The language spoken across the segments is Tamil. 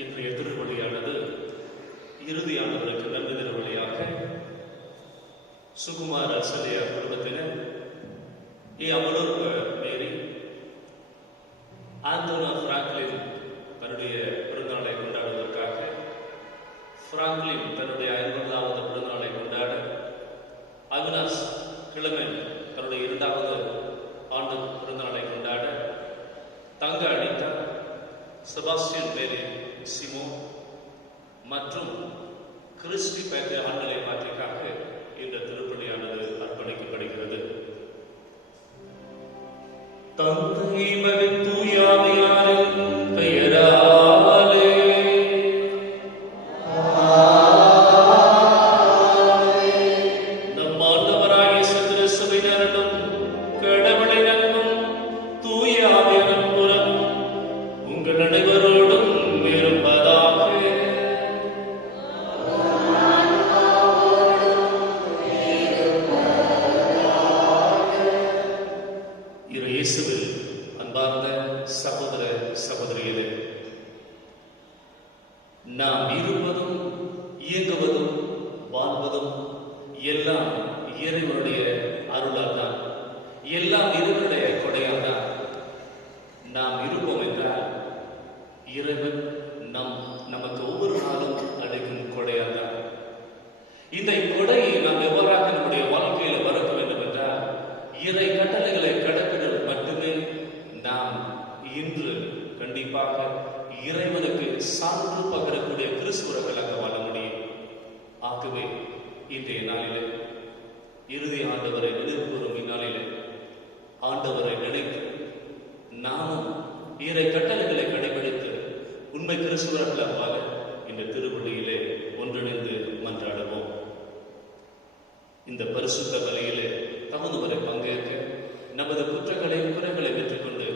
இன்றைய திருவழியானது இறுதியானவருக்கு நன்றி திருவழியாக சுகுமார் அசலியார் குடும்பத்தினர் அமலோர் மேரி ஆந்தோனா பிராங்க்லின் தன்னுடைய பிறந்தநாளை கொண்டாடுவதற்காக, பிராங்க்லின் தன்னுடைய 50வது பிறந்தநாளை கொண்டாட, அவினாஸ் கிளமென் தன்னுடைய 2வது ஆண்டு பிறந்தநாளை கொண்டாட, தங்க அனிதா, செபாஸ்டியன் மேரி சிமோ மற்றும் கிறிஸ்டி பேட்டை ஆண்களை மாற்றிக்காக இந்த திருப்பணியானது அர்ப்பணிக்கப்படுகிறது. தந்தை மகன் தூய ஆவியாரின் பெயராலே நம் ஆண்டவராகிய இயேசு கிறிஸ்துவின் அருளும் கடவுளின் அன்பும் தூய ஆவியின் அன்பும் உங்கள் அனைவரோடும் இருப்பதாக. இயேசுவில் அன்பார்ந்த சகோதர சகோதரிகளே, நாம் இருப்பதும் இயங்குவதும் வாழ்வதும் எல்லாம் இறைவனுடைய அருளால் தான், எல்லாம் இறைவனுடைய கொடையால் தான். நாம் இருப்போம் என்றால் இறைவன் நமக்கு ஒவ்வொரு நாளும் அளிக்கும் கொடையால் தான். இந்த கொடையை நாம் எவ்வாறாக நம்முடைய வாழ்க்கையில் வரக்க வேண்டும் என்றால், இறை கட்டளைகளை கடைபிடிப்பது மட்டுமே நாம் இன்று கண்டிப்பாக இறைவனுக்கு சான்று பகரக்கூடிய கிறிஸ்துவர்களாக வாழ முடியும். ஆகவே இன்றைய நாளிலே, இறுதி ஆண்டவரை நினைவு கூறும் இந்நாளிலே, ஆண்டவரை நினைத்து நாமும் இறை கட்டளைகளை கடைபிடித்து உண்மை கிறிஸ்துவர்களாக வாழ இந்த திருப்பலியிலே ஒன்றிணைந்து மன்றாடுவோம். இந்த பரிசுத்த பலியிலே தகுந்தவரை பங்கேற்க நமது குற்றங்களையும் குறைகளை பெற்றுக்கொண்டு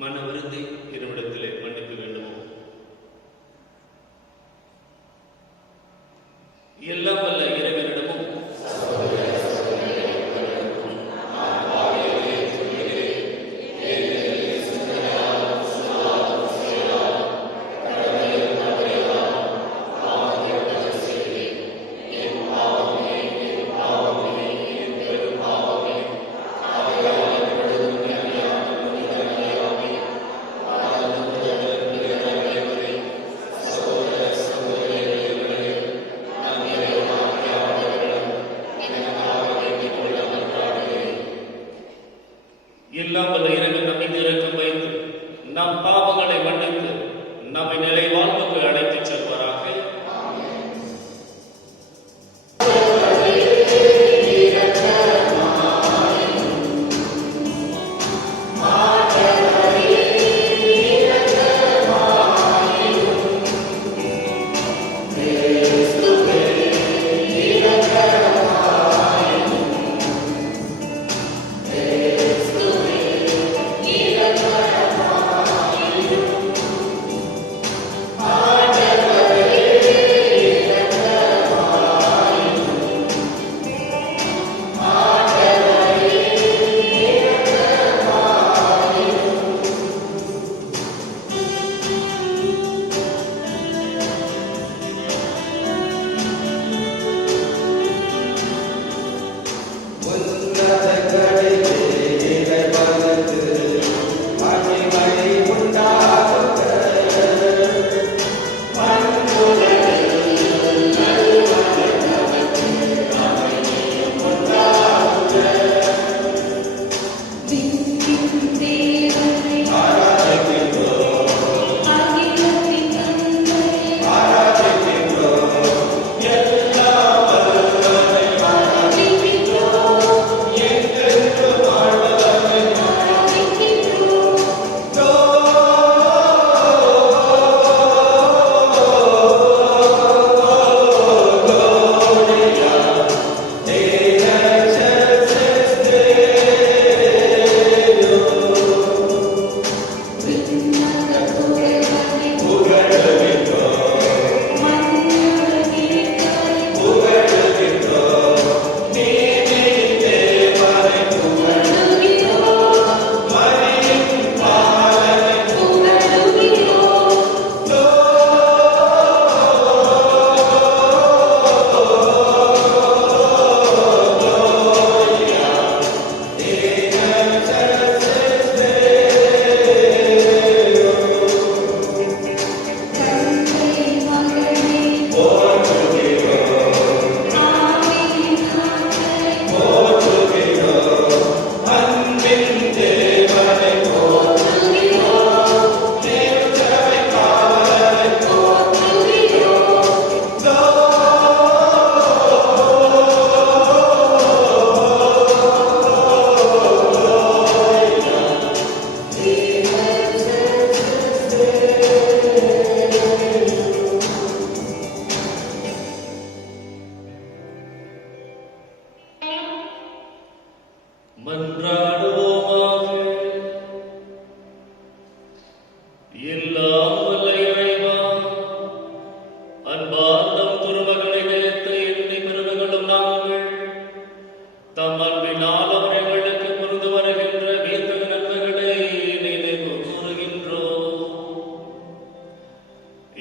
மன விருந்தி இருவிடத்திலே மன்னிப்பு வேண்டுமோ. எல்லாம் வல்ல இறைவனிடமும்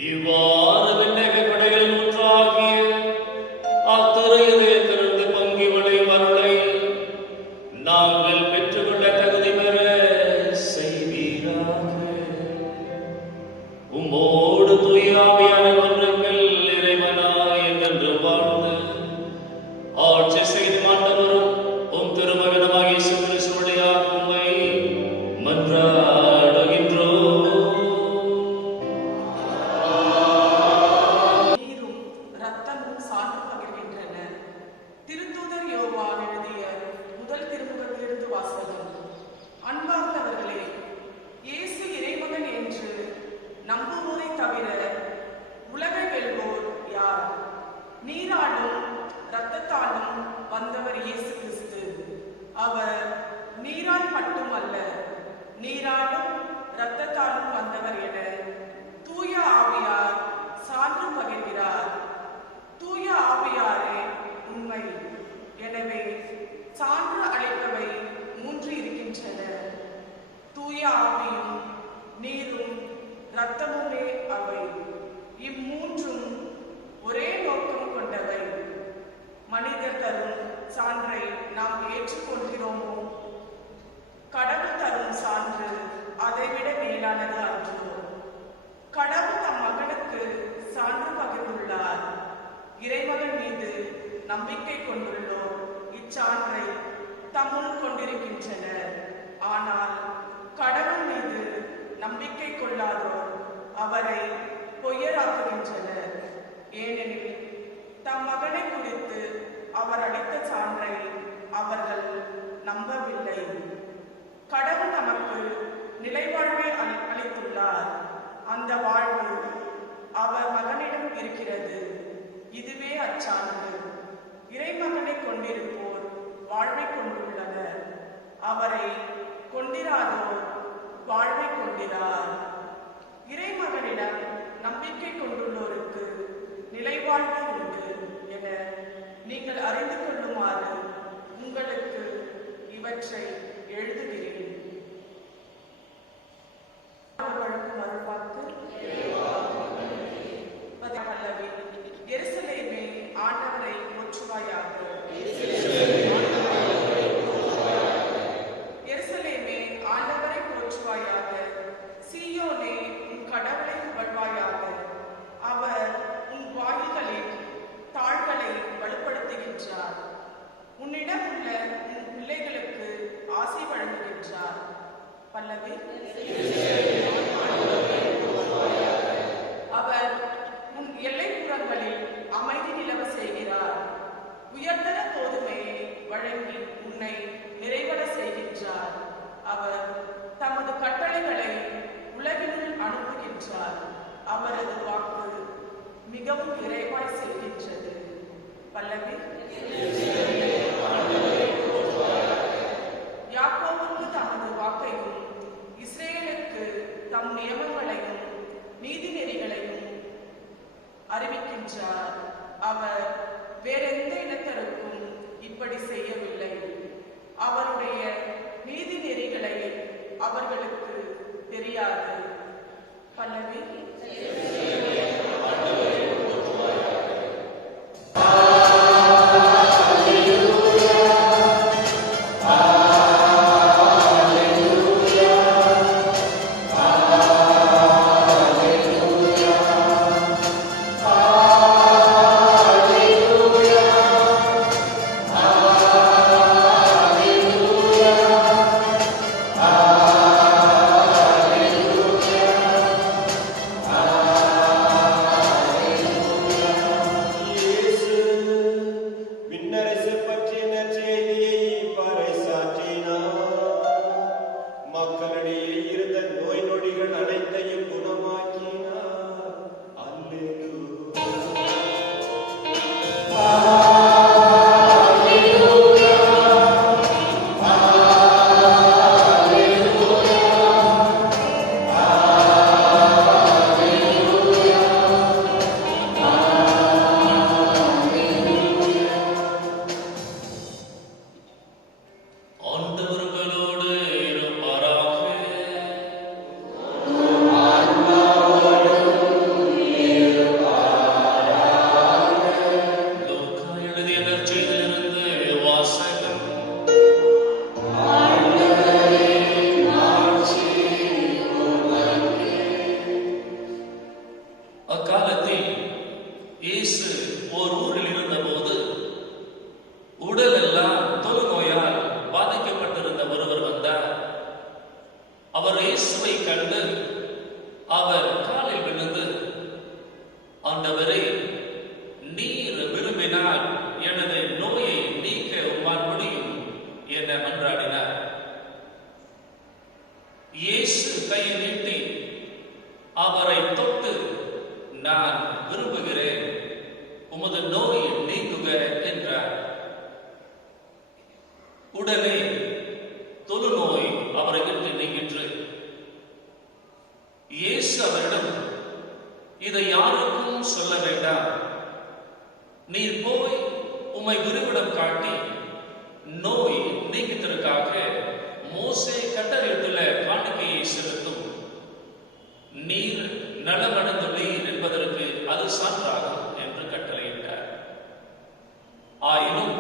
இவ்வாறு விண்ணக கொடைகள் ஒன்றாகிய அத்திரு இதயத்திலிருந்து பொங்கி வழியும் அருளை நாங்கள் பெற்றுக்கொள்ள தகுதி பெற செய்வீராக. உம்மோடு தூய ஆவியான ஒன்றுங்கள் இறைவனாய் என்றென்று வாழ்ந்து ஆட்சி செய்து மாண்டவரும் உம் திருமகனமாகிய இயேசு கிறிஸ்து வழியாக உம்மை மன்றாடுகின்றோம். நீரும் இரத்தமும் சான்று பகிர்கின்றன. திருத்தூதர் யோவான் எழுதிய முதல் திருமுகத்திலிருந்து வாசகம். அன்பார்ந்தவர்களே, இயேசு இறைமகன் என்று நம்புவோரை தவிர உலகை வெல்வோர் யார்? நீராலும் இரத்தத்தாலும் வந்தவர் இயேசு கிறிஸ்து. அவர் நீரால் மட்டுமல்ல, நீராலும் இரத்தத்தாலும் வந்தவர் என தூய ஆவியார் சான்று பகிர்கிறார். தூய ஆவியாரே உண்மை. எனவே சான்று அளிப்பவை மூன்று இருக்கின்றன. தூய ஆவியும் நீரும் இரத்தமுமே அவை. இம்மூன்றும் ஒரே நோக்கம் கொண்டவை. மனிதர் தரும் சான்றை நாம் ஏற்றுக்கொள்கிறோமோ? கடவுள் தரும் சான்று அதைவிட மேலானது அன்றோ? கடவுள் தம் மகனுக்கு சான்று பகிர்ந்துள்ளார். இறைமகன் மீது நம்பிக்கை கொண்டுள்ளோர் இச்சான்றை தம்முள் கொண்டிருக்கின்றனர். ஆனால் கடவுள் மீது நம்பிக்கை கொள்ளாதோர் அவரை பொய்யராக்குகின்றனர். ஏனெனில் தம் மகனை குறித்து அவர் அளித்த சான்றை அவர்கள் நம்பவில்லை. கடவுள் நமக்கு நிலைவாழ்வை அளித்துள்ளார். அந்த வாழ்வு அவர் மகனிடம் இருக்கிறது. இதுவே அச்சான்று. இறைமகனை கொண்டிருப்போர் வாழ்வை கொண்டுள்ளனர். அவரை கொண்டிராதோர் வாழ்வை கொண்டிரார். இறைமகனிடம் நம்பிக்கை கொண்டுள்ளோருக்கு நிலைவாழ்வு உண்டு என நீங்கள் அறிந்து கொள்ளுமாறு உங்களுக்கு இவற்றை எழுதுகிறேன். வழங்கும் அருள்வாக்கு. பல்லவி. எருசலேமே ஆண்டவரை போற்றுவாயாக. எருசலேமே ஆண்டவரை போற்றுவாயாக. சீயோனே உன் கடவுளை புகழ்வாயாக. அவர் உன் வாயில்களில் தாள்களை வலுப்படுத்துகின்றார். உன்னிடம் உள்ள உன் பிள்ளைகளுக்கு ஆசை வழங்குகின்றார். பல்லவி. அவர் உன் எல்லைப்புறங்களில் அமைதி நிலவ செய்கிறார். உயர்தர கோதுமையை வழங்கி உன்னை நிறைவட செய்கின்றார். அவர் தமது கட்டளைகளை உலகினுள் அனுப்புகின்றார். அவரது வாக்கு மிகவும் விரைவாய் செல்கின்றது. பல்லவி. யாக்கோபுக்கு தமது வாக்கையும் இஸ்ரேலுக்கு தம் நியமங்களையும் நீதி நெறிகளையும் அறிவிக்கின்றார். அவர் வேறெந்த இனத்தருக்கும் இப்படி செய்யவில்லை. அவருடைய நீதி நெறிகளை அவர்களுக்கு தெரியாது. பல்லவி. அக்காலத்தில் இயேசு ஓர் ஊரில் இருந்தபோது உடல் எல்லாம் தொழுநோயால் பாதிக்கப்பட்டிருந்த ஒருவர் வந்தார். அவர் இயேசுவை கண்டு அவர் காலில் விழுந்து, ஆண்டவரே, நீர் விரும்பினால் எனது நோயை நீக்க உம்மால் முடியும் என மன்றாடினார். இயேசு கையை நீட்டி அவரை தொட்டு, நான் விரும்புகிறேன், உமது நோய் நீக்குக என்றார். உடனே தொழுநோய் அவரை விட்டு நீங்கிற்று. இயேசு அவரிடம், இதை யாருக்கும் சொல்ல வேண்டாம், நீர் போய் உம்மை குருவிடம் காட்டி நோய் நீக்கத்திற்காக மோசே கட்டளையிட்டுள்ள காணிக்கையை செலுத்தும், நீர் நலமடைந்துள்ளீர் என்பதற்கு அது சான்றாகும் என்று கட்டளையிட்டார். ஆயினும்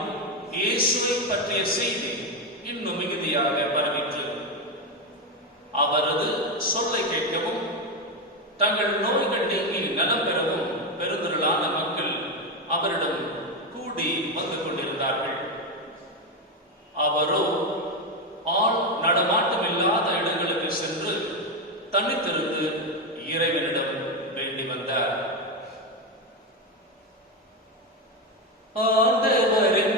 இயேசுவை பற்றிய செய்தி இன்னும் மிகுதியாக பரவிற்று. அவரது சொல்லை கேட்கவும் தங்கள் நோய்கள் நீங்கி நலம் பெறவும் பெருந்திரளான மக்கள் அவரிடம் கூடி வந்து கொண்டிருந்தார்கள். அவரோ ஆள் நடமாட்டம் இல்லாத இடங்களுக்கு சென்று தனித்திருந்து இறைவனிடம் வேண்டி வந்தார். ஆண்டவரின்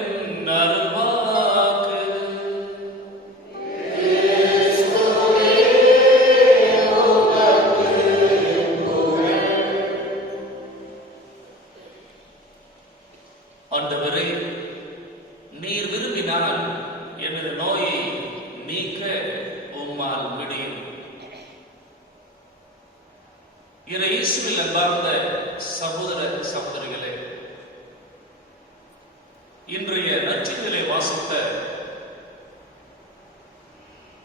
அருள்வாக்கு. ஆண்டவரே, நீர் விரும்பினால் எனது நோயை நீக்க உம்மால் முடியும். இயேசுவில் அன்பார்ந்த சகோதர சகோதரிகளே, இன்றைய நற்செய்தியிலே வாசித்த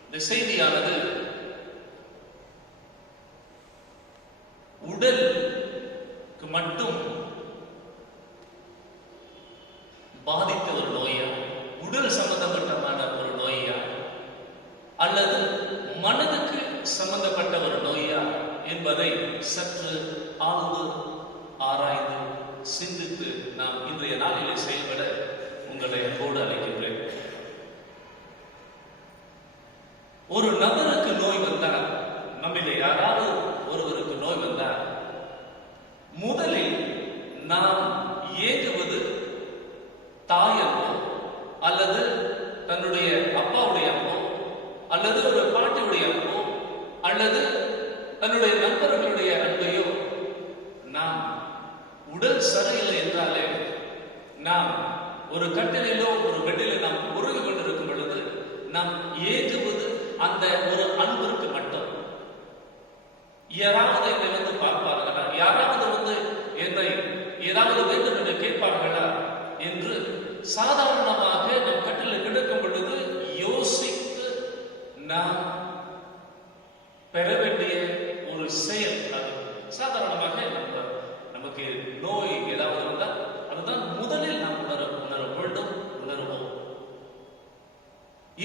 இந்த செய்தியானது உடலுக்கு மட்டும் பாதித்த ஒரு நோயா, உடல் சம்பந்தப்பட்டமான ஒரு நோயா, அல்லது மனதுக்கு சம்பந்தப்பட்ட ஒரு நோயா என்பதை சற்று ஆழ்ந்து ஆராய்ந்து சிந்தித்து நாம் இன்றைய நாளிலே செயல்பட உங்களை அன்போடு அழைக்கின்றேன். ஒரு நபருக்கு நோய் வந்தால், நம்மிலே யாராவது ஒருவருக்கு நோய் வந்தால், முதலில் நாம் ஏங்குவது தாயப்போ அல்லது தன்னுடைய அப்பாவுடைய அப்போ அல்லது ஒரு பாட்டியுடைய அப்போ அல்லது தன்னுடைய நண்பர்களுடைய அன்பையோ, நாம் உடல் சரியில்லை என்றாலே நாம் ஒரு கட்டிலோ ஒரு பெட்டில நாம் உருகி கொண்டிருக்கும் பொழுது நாம் ஏங்குவது அந்த ஒரு அன்பிற்கு மட்டும். யாராவது என்னை வந்து பார்ப்பார்களா, யாராவது வந்து என்னை ஏதாவது வேண்டும் என்று கேட்பார்களா என்று சாதாரணமாக நம் கட்டில் கிடக்கும் பொழுது யோசித்து நாம் பெற வேண்டிய ஒரு செயல். அது சாதாரணமாக நமக்கு நோய் ஏதாவது வந்தால் அதுதான் முதலில் நாம் உணர வேண்டும், உணர்வோம்.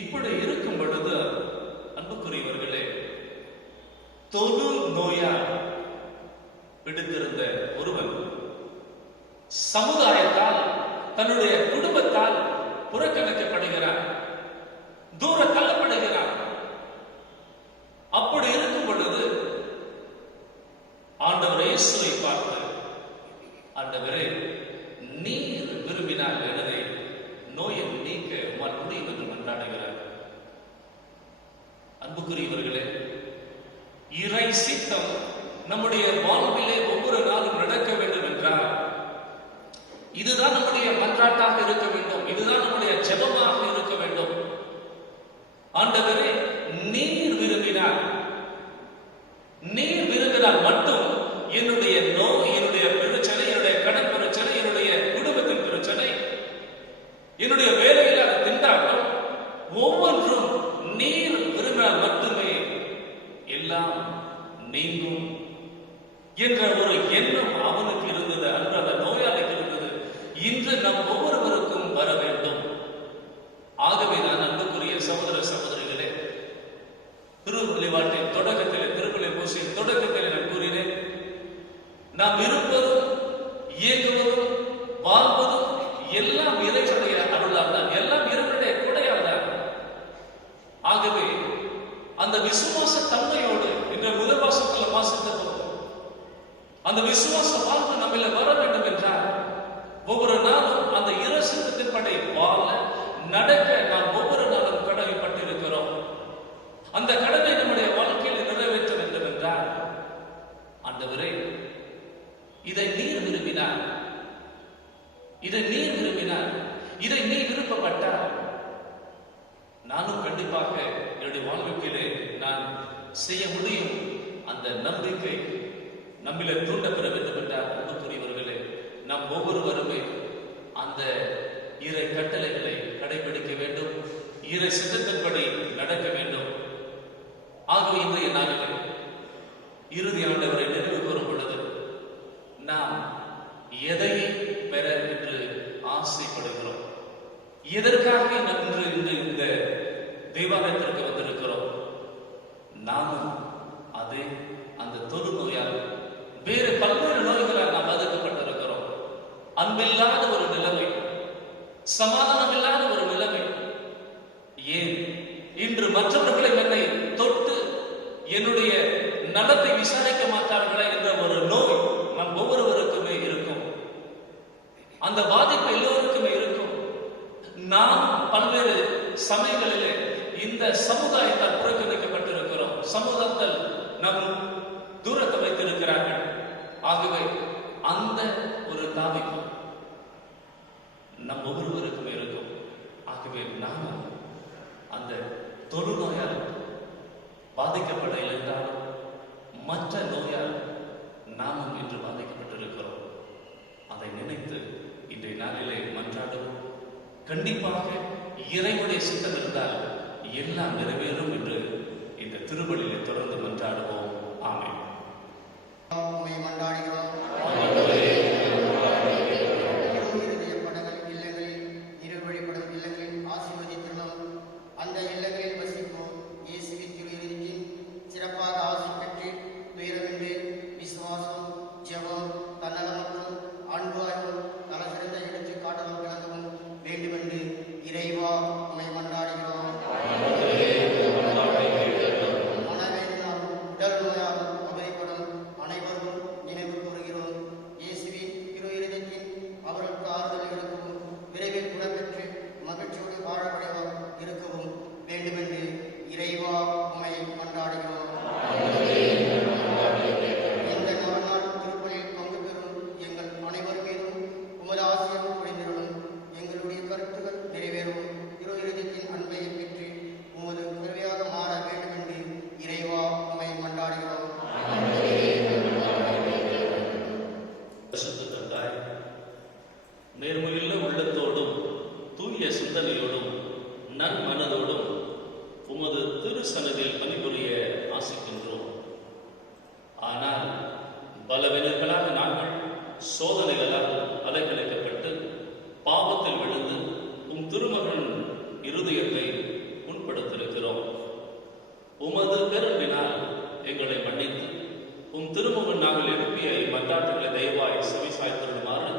இப்படி இருக்கும் பொழுது அன்புக்குரியவர்களே, தொழு நோயால் பிடித்திருந்த ஒருவன் சமுதாயத்தால், தன்னுடைய குடும்பத்தால் புறக்கணிக்கப்படுகிறான், தூர தள்ளப்படுகிறான். அப்படி இருக்கும் பொழுது ஆண்டவர் இயேசுவை பார்த்து, ஆண்டவரே, நீர் விரும்பினால் எனது நோயை நீக்க உம்மால் முடியும் என்று மன்றாடுகிறார். அன்புக்குரியவர்களே, இறை சித்தம் நம்முடைய வாழ்விலே ஒவ்வொரு நாளும் நடக்க வேண்டும் என்றால் இதுதான் நம்முடைய மன்றாட்டாக இருக்க வேண்டும், இதுதான் நம்முடைய ஜெபமாக இருக்க வேண்டும். ஆண்டவரே, நீர் விரும்பினால் மட்டும் என்னுடைய நோய், என்னுடைய பிரச்சனை, என்னுடைய கடன் பிரச்சனை, என்னுடைய குடும்பத்தின் பிரச்சனை, என்னுடைய வேலையில்லாத திண்டாட்டம் ஒவ்வொன்றும் நீர் விரும்பினால் மட்டுமே எல்லாம் நீங்கும் என்ற ஒரு எண்ணம் அவனுக்கு இருந்தது, அன்று அந்த நோயாளிக்கு இருந்தது. இன்று நம் ஒவ்வொருவருக்கும் வர வேண்டும். ஆகவே நான் அன்புக்குரிய சகோதர சகோதரிகளே, திருவள்ளிவாட்டின் தொடக்கத்தில், திருப்பள்ளி பூசியின் தொடக்கத்தில் நான் கூறினேன், நாம் இருப்பதும் இயங்குவதும் வாழ்வதும் எல்லாம் இறைவனுடைய அருளால் தான், எல்லாம் இறைவனுடைய கொடையால் தான். ஆகவே அந்த விசுவாச தன்மையோடு இன்று முதல் வாசத்தில் வாசித்த போது அந்த விசுவாச வாழ்வு நம்மள வர வேண்டும் என்றால் ஒவ்வொரு நாளும் அந்த இரசித்தத்தின்படி வாழ நடக்க நாம் ஒவ்வொரு நாளும் கடமைப்பட்டிருக்கிறோம். அந்த கடமை நம்முடைய வாழ்க்கையில் நிறைவேற்ற வேண்டும் என்றால், ஆண்டவரே இதை நீர் விரும்பினார், இதை நீர் விரும்பினார், இதை நீ விருப்பப்பட்டால் நானும் கண்டிப்பாக என்னுடைய வாழ்க்கையிலே நான் செய்ய முடியும். அந்த நம்பிக்கை நம்மில தூண்டப்பெற வேண்டும் என்றால், அன்புக்குரியவர்களே, நாம் ஒவ்வொருவருமே அந்த இறை கட்டளைகளை கடைபிடிக்க வேண்டும், இறை சித்தத்தின்படி நடக்க வேண்டும். ஆகவே இன்றைய நாளில் இறுதி ஆண்டவரை நினைவு கூறும் பொழுது நாம் எதை பெற என்று ஆசைப்படுகிறோம், எதற்காக இன்று இந்த தேவாலயத்திற்கு வந்திருக்கிறோம், நாமும் அதே அந்த தொழு நோயால் வேறு பல்வேறு நோய்களால் நாம் பாதிக்கப்பட்டிருக்கிறோம். அன்பில்லாத ஒரு நிலைமை, சமாதானம் இல்லாத ஒரு நிலைமை. ஏன் இன்று மற்றவர்களை என்னை தொட்டு என்னுடைய நலத்தை விசாரிக்க மாட்டார்களா என்ற ஒரு நோய் நம் ஒவ்வொருவருக்குமே இருக்கும். அந்த பாதிப்பு எல்லோருக்குமே இருக்கும். நாம் பல்வேறு சமயங்களிலே இந்த சமுதாயத்தால் புறக்கணிக்கப்பட்டிருக்கிறோம், சமூகத்தால் நம் தூரத்தை வைத்திருக்கிறார்கள். ஆகவே அந்த ஒரு தாவிப்பு நம் ஒவ்வொருவருக்குமே இருக்கும். ஆகவே நாம் அந்த தொழுநோயால் பாதிக்கப்படவில்லை என்றால் மற்ற நோயால் நாமும் இன்று பாதிக்கப்பட்டிருக்கிறோம். அதை நினைத்து இன்றைய நாளிலே மன்றாடுவோம். கண்டிப்பாக இறைவனுடைய சித்தம் இருந்தால் எல்லாம் நிறைவேறும் என்று இந்த திருப்பலியிலே தொடர்ந்து மன்றாடுவோம். ஆமென். மன்றாடுகிறோம். படங்கள் இல்லங்களில் இருவழிப்படும் இல்லங்களில் ஆசீர்வதித்துள்ளோம். அந்த இல்லங்களில் வசிப்போம் இயேசுவின் திருவிருந்தின் சிறப்பாக ஆசி பெற்று துயரமின்றி விசுவாசம், ஜெபம், தன்னலம் மற்றும் அன்பு ஆய்வும் நல சிறந்த எடுத்து காட்டலும் விளங்கவும் வேண்டுமென்று இறைவா உம்மை மன்றாடுகிறோம். மனவேதனால் உடல் நோயால் அவதிப்படும் அனைவரும் நினைவு கூறுகிறோம். இயேசுவின் திருவிருந்தின் அவர்களுக்கு ஆறுதல் எடுக்கவும் விரைவில் குணப்பெற்று மகிழ்ச்சியோடு வாழப்படவும் இருக்கவும் வேண்டுமென்று இறைவா உம்மை மன்றாடுகிறோம். இந்த நவநாள் திருப்பலியில் பங்கு பெறும் எங்கள் அனைவர் மீதும் உமது ஆசியம் புரிந்திருளும். எங்களுடைய கருத்துக்கள் நிறைவேறவும் திருவிருந்தின் அன்பை பெற்று உமது உதவியாக மாற வேண்டுமென்று இறைவா உம்மை மன்றாடுகிறோம். நேர்மையுள்ள உள்ளத்தோடும் தூய சிந்தனையோடும் நன் மனதோடும் உமது திருசன்னதியில் பணிபுரிய ஆசிக்கின்றோம். ஆனால் பலவீனர்களாக நாங்கள் சோதனைகளால் அலைக்கழிக்கப்பட்டு பாவத்தில் விழுந்து உம் திருமகன் இருதயத்தை புண்படுத்தியிருக்கிறோம். உமது பெரும்பினால் எங்களை மன்னித்து உம் திருமகன் நாங்கள் எழுப்பிய மன்றாட்டுகளை தயவாய் செவிசாய்த்திருமாறு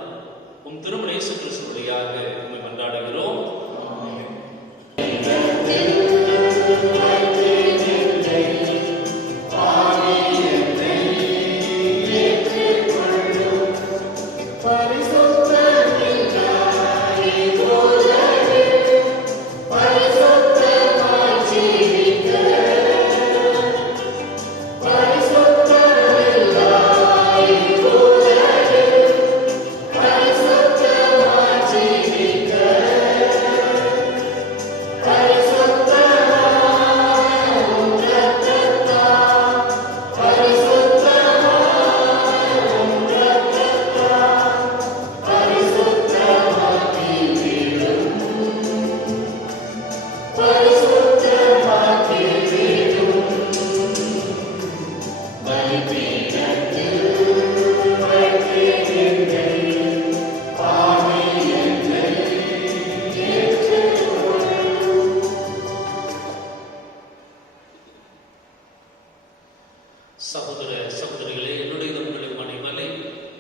உம் திருமண இயேசு கிறிஸ்துவியாக உம்மை மன்றாடுகிறோம்.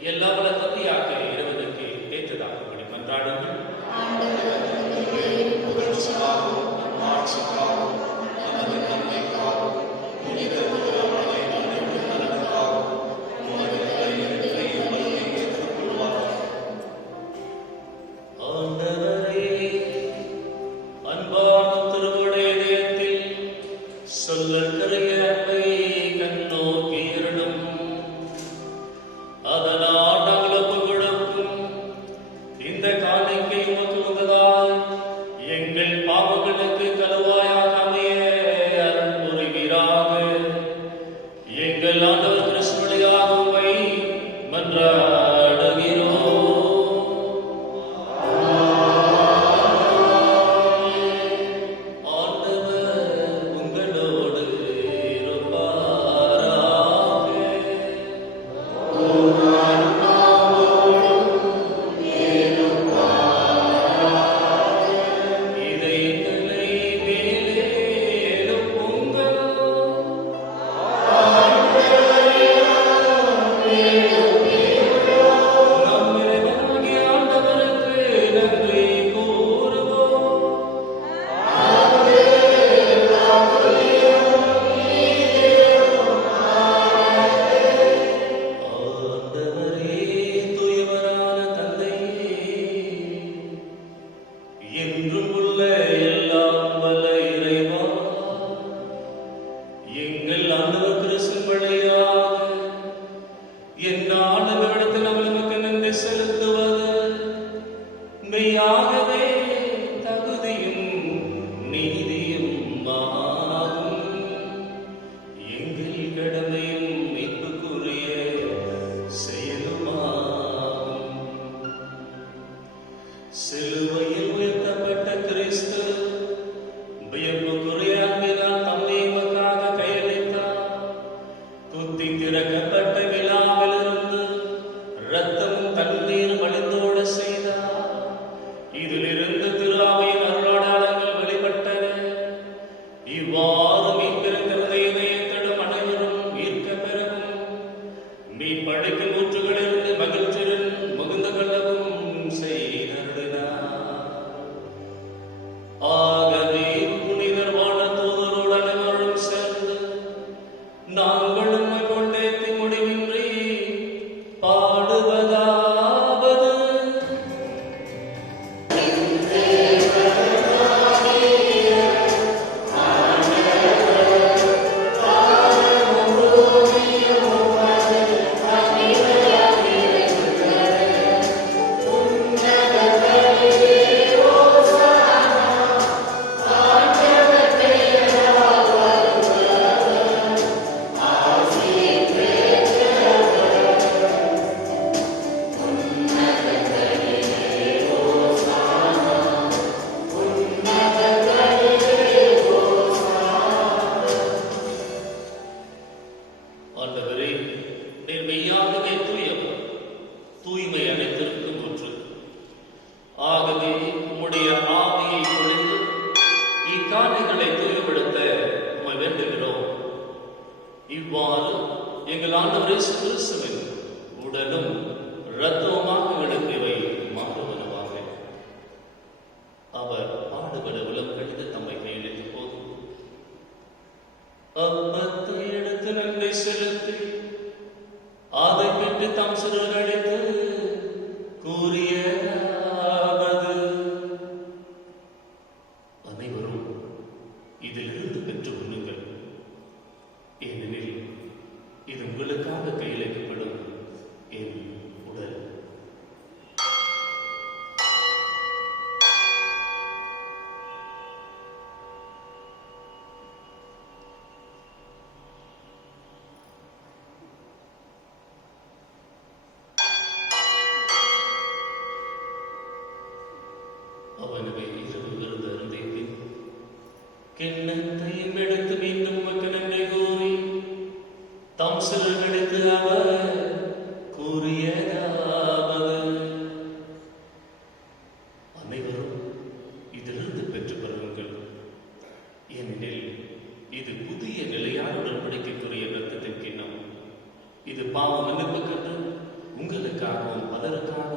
எல்லா வள தந்தையாக இறைவனுக்கு ஏற்றதாகும்படி மன்றாடுங்கள். ஆண்டவர் உமது பெயரின் புகழ்ச்சிக்காகவும் மாட்சிக்காகவும் நமது நன்மைக்காகவும் புனித திருமலை நினைவு நலனுக்காகவும் உமது கையிலிருந்து எங்களை ஏற்றுக்கொள்வாராக. ஆண்டவரே, அன்பான திருவுடைய இதயத்தில் சொல்லற்கரிய அன்பை கண்ணோக்கி அருளும். அதனால் நாங்கள் ஒப்புக் கொடுக்கும் இந்த காணிக்கை உமக்கு உகந்ததாய் எங்கள் பாவங்களுக்கு கழுவாயாக அமைய அருள் புரிவீராக. எங்கள் ஆண்டவர் கிறிஸ்து வழியாக உம்மை மன்றாடுகிறோம். ஆண்டவர் உங்களோடு இருப்பாராக. இதயங்களை மேலே எழுப்புங்கள். நம் இறைவனாகிய ஆண்டவருக்கு நன்றி கூறுவோம். ஆண்டவரே, தூயவரான தந்தையே, என்றும் உள்ள எல்லாம் வல்ல இறைவா, எங்கள் ஆண்டவர் கிறிஸ்து வழியாக எந்நாளும் நாங்கள் உமக்கு நன்றி செலுத்துவது மெய்யாகவே தகுதியும் நீதியும் ஆகும். எங்கள் கடமையும் மீட்புக்குரிய செயலுமாகும். சிலுவையில் உயர்த்தப்பட்ட கிறிஸ்து வியப்புக்குரிய அன்பினால் தம்மை எமக்காக கையளித்தார். குத்தி திறக்கப்பட்ட விழாவிலிருந்து இரத்தமும் தண்ணீரும் வழிந்தோட செய்தார். இதிலிருந்து திரு அவையின் அருளாடங்கள் வெளிப்பட்டன. இவ்வாறு மீட்பிறந்த இதயத்திடம் அனைவரும் ஈர்க்க பெறவும் மீட்படைக்கும் ஊற்றுகளிலிருந்து மகிழ்ச்சியுடன் முகுந்து கொள்ளவும் செய்தருளினார். ஆகவே புனிதர் வாழ தூதரோடு அனைவரும் சேர்ந்து நாங்கள் உம்மை கொண்டேத்தி முடிவின்றி பாடுவதாவது. ஆண்டவரே, நீர் மெய்யாகவே தூயவர், தூய்மை அனைத்திற்கும் ஊற்று. ஆகவே உம்முடைய ஆவியை பொழிந்து இக்காணிகளை தூய்மைப்படுத்த உம்மை வேண்டுகிறோம். இவ்வாறு எங்கள் ஆண்டவர் இயேசு கிறிஸ்துவின் உடலும் இரத்தமுமாக எங்களுக்கு இவை மாறுவனவாக. அவர் பாடுபட உலம் கழித்து தம்மை கையெழுத்து போதும் அப்பத்தை எடுத்து நன்மை செலுத்தி அதை பெற்று தம் சிறுவர் அடித்து கூறியதாவது: அனைவரும் இதிலிருந்து பெற்று உண்ணுங்கள், ஏனெனில் இது உங்களுக்காக கையளிக்கப்படும் என் உடல்.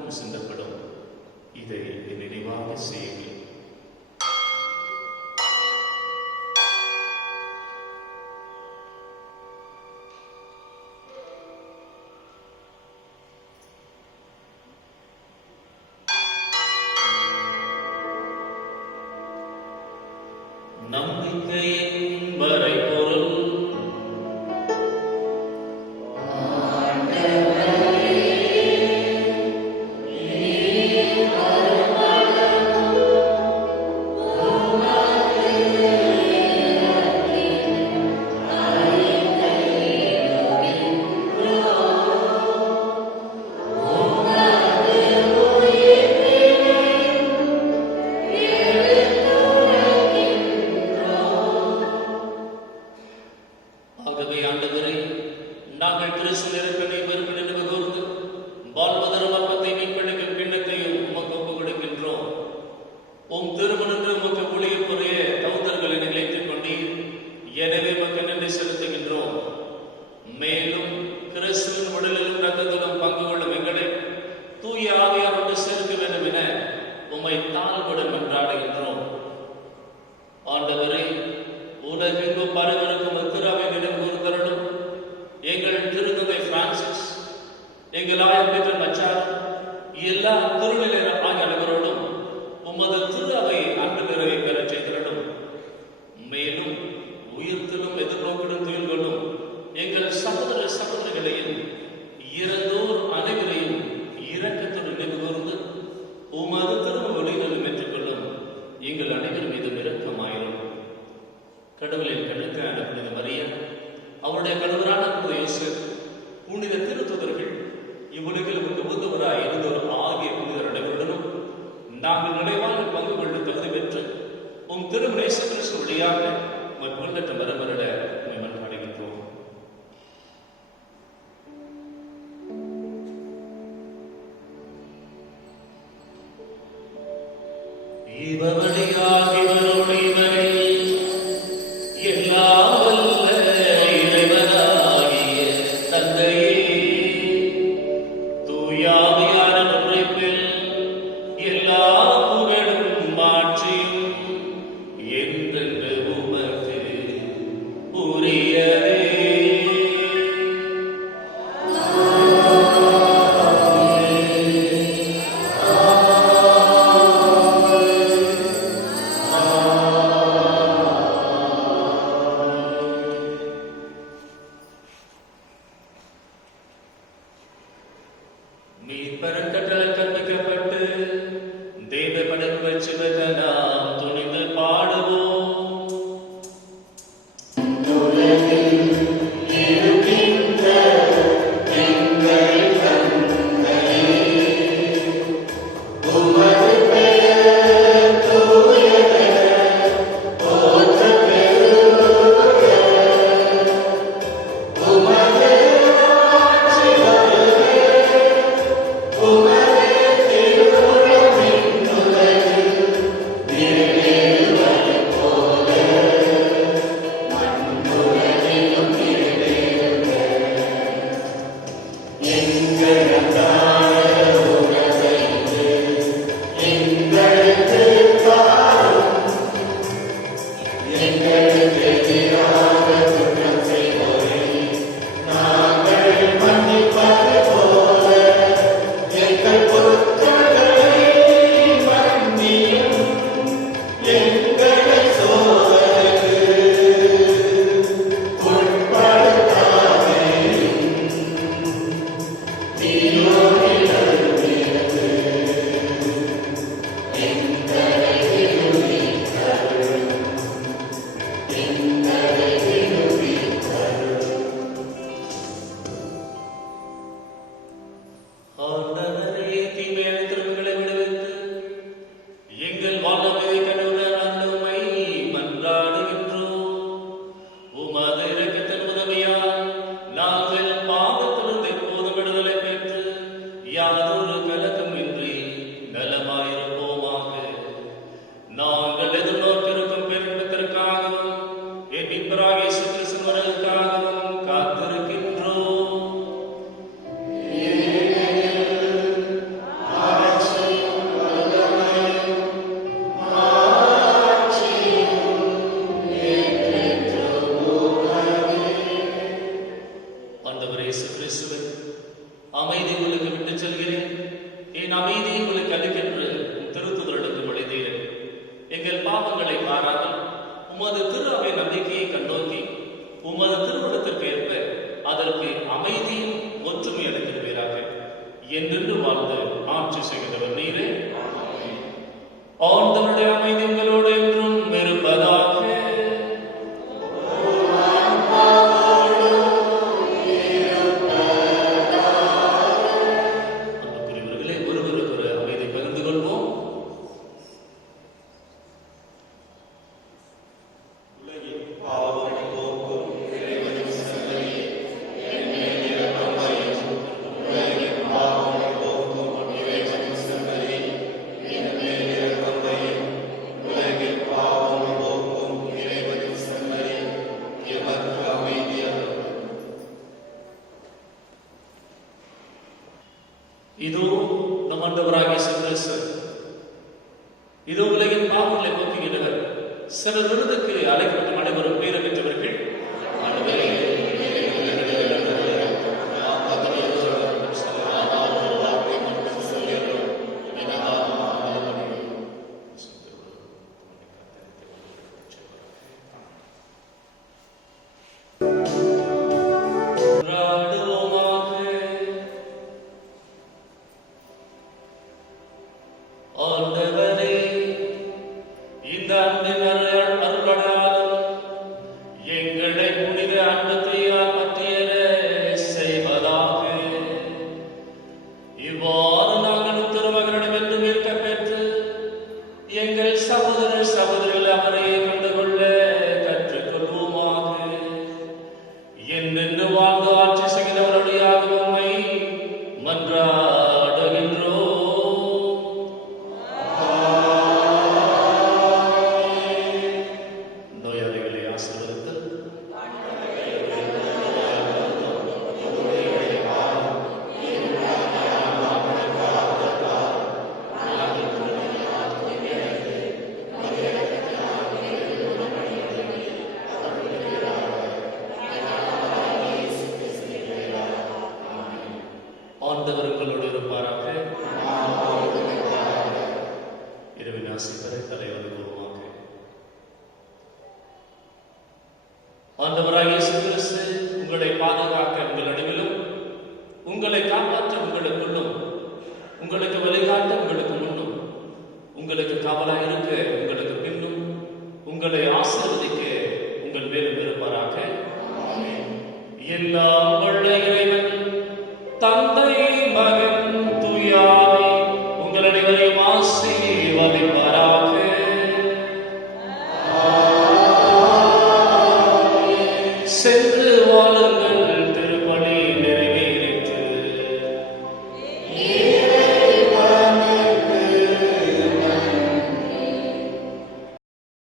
நாளும் சிந்தப்படும். இதை என் நினைவாக செய்யுங்கள். நம்பிக்கையின் வரைபொருள். ஆகவே ஆண்டவரே, நாங்கள் கிறிஸ்து நெருக்கடி வெறுப்பு நினைவு கூர்ந்து வாழ்வதரும் அப்பத்தை மீன்பளிக்கும் கிண்ணத்தையும் உமக்கு ஒப்புக் கொடுக்கின்றோம். உம் திருமணன்று உமக்கு ஒளிய புரிய தௌதர்களை நிலைத்துக் கொண்டீர். எனவே உமக்கு நன்றி செலுத்துகின்றோம். மேலும் கிறிஸ்துவின் உடலிலும் இரத்தத்திலும் பங்கு கொள்ளும் எங்களை தூய ஆவியாரோடு சேர்க்க வேண்டும் என உம்மை தாழ்வுடன் கொண்டாடுகின்றோம். ஆண்டவரே, உலகெங்கும் பரவிருக்கும் திருவை நினைவு கூர்ந்தருளும். எங்கள் திருத்தந்தை பிரான்சிஸ், எங்கள் ஆயர் பீட்டர் மச்சார், எல்லா திருநிலையர் ஆகிய அனைவரோடும் உமது திரு அவை அன்பு நிறைவை பெறச் செய்திருடும். மேலும் உயிர்த்திலும் எதிர்நோக்கிடும் துயில் கொள்ளும் எங்கள் சகோதர சகோதரிகளையும் இறந்தோர் அனைவரையும் இரக்கத்துடன் நினைவு கூர்ந்து உமது திரும்ப ஒளியிலும் ஏற்றுக்கொள்ளும். எங்கள் அனைவர் மீது இரக்கமாயிரும். கடவுளின் கண்ணுக்கான புனித மரியா, அவருடைய கணவரான புனித யோசேப், புனித திருத்தூதர்கள், இவ்வுலகில் உகந்தவராய் இருந்தோர் ஆகிய புனிதர் அனைவருடனும் நாங்கள் நிறைவான பங்கு கொண்டு தகுதி பெற்று உம் திருமணேச கிறிஸ்து வழியாக புனிதற்ற மரமரிட மன்றாடுகின்றோம். இவர் வழியாக இவரோடு இவரில் எல்லாம் வல்ல இறைவனாகிய தந்தையே, தூய ஆவியாரின் ஒன்றிப்பில் எல்லா புகழும் மாட்சியும் என்றென்று உமக்கு உரியதே. மீட்பெருங்கட்டளை கற்பிக்கப்பட்டு தெய்வ படைப்பு சிவத்தை நாம் துணிந்து பாடுவோம். ஆண்டவரே, தீமையான திருவுகளை விடுவித்து எங்கள் வாழ்வை கனவுடன் அருளுமை மன்றாடுகின்றோம். உமது இரக்கத்தின் உதவியால் நாங்கள் பாவத்திலிருந்து எப்போதும் விடுதலை பெற்று யாதொரு கலக்கமின்றி நலமாயிருப்போமாக. நாங்கள் எதிர்நோக்கியிருக்கும் பெருமிதத்திற்காகவும் என் மீட்பராகிய இயேசு கிறிஸ்துவின் வருகைக்காகவும் காத்திருக்கின்றோம். என்றென்று வாழ்ந்து ஆட்சி செய்கிறவர் நீரே. ஆண்டவருடைய அமைதி உங்களோடு என்றும் இருப்பதாக. அன்புக்குரியவர்களே, ஒருவருக்கு ஒரு அமைதி பகிர்ந்து கொள்வோம். உலகின் பாவம் போக்கும் இறைவனின் செம்மறியே, என் மேல் இரக்கம் வையும். உலகின் பாவம் போக்கும் இறைவனின் செம்மறியே, என் மேல் இரக்கம் வையும். உலகின் பாவம் போக்கும் இறைவனின் செம்மறியே, எமக்கு அமைதி அருளும். இதோ நம் ஆண்டவராகிய இயேசு கிறிஸ்து, இதோ உலகின் பாவங்களை போக்குகிறவர். சிலர் விருதுக்கு அழைக்கப்பட்ட அனைவரும் பேர் பெற்றவர்கள். ஆண்டவரே, நாம் பதில் சொல்லும் சிலரானால் ஒரு வார்த்தை மட்டும் சொல்லிடுறோம். ஆண்டவரே, இந்த அன்பின் அருளடையாளம் எங்களை புனித அன்பத்தையால் பற்றியற செய்வதாக. இவ்வாறு நாங்கள் உத்தரவர்களிடமிருந்து மீட்க பெற்று எங்கள் சகோதர சகோதரிகள் அவரையே கண்டுகொள்ள கற்றுக்கொள்வோமாக. என்னென்று வாழ்ந்து ஆட்சி செய்கிறவருடைய உம்மை மன்றாடுகின்றோம். நோயாளிகளை ஆசீர்வதித்தல். ஆண்டவர் உங்களோடு இருப்பாராக. இரவின் ஆசிரியரை தலைவர் கூறுவாங்க. ஆண்டவராகிய இயேசு கிறிஸ்து உங்களை பாதுகாக்க உங்கள் நடுவிலும், உங்களை காப்பாற்ற உங்களுக்குள்ளும்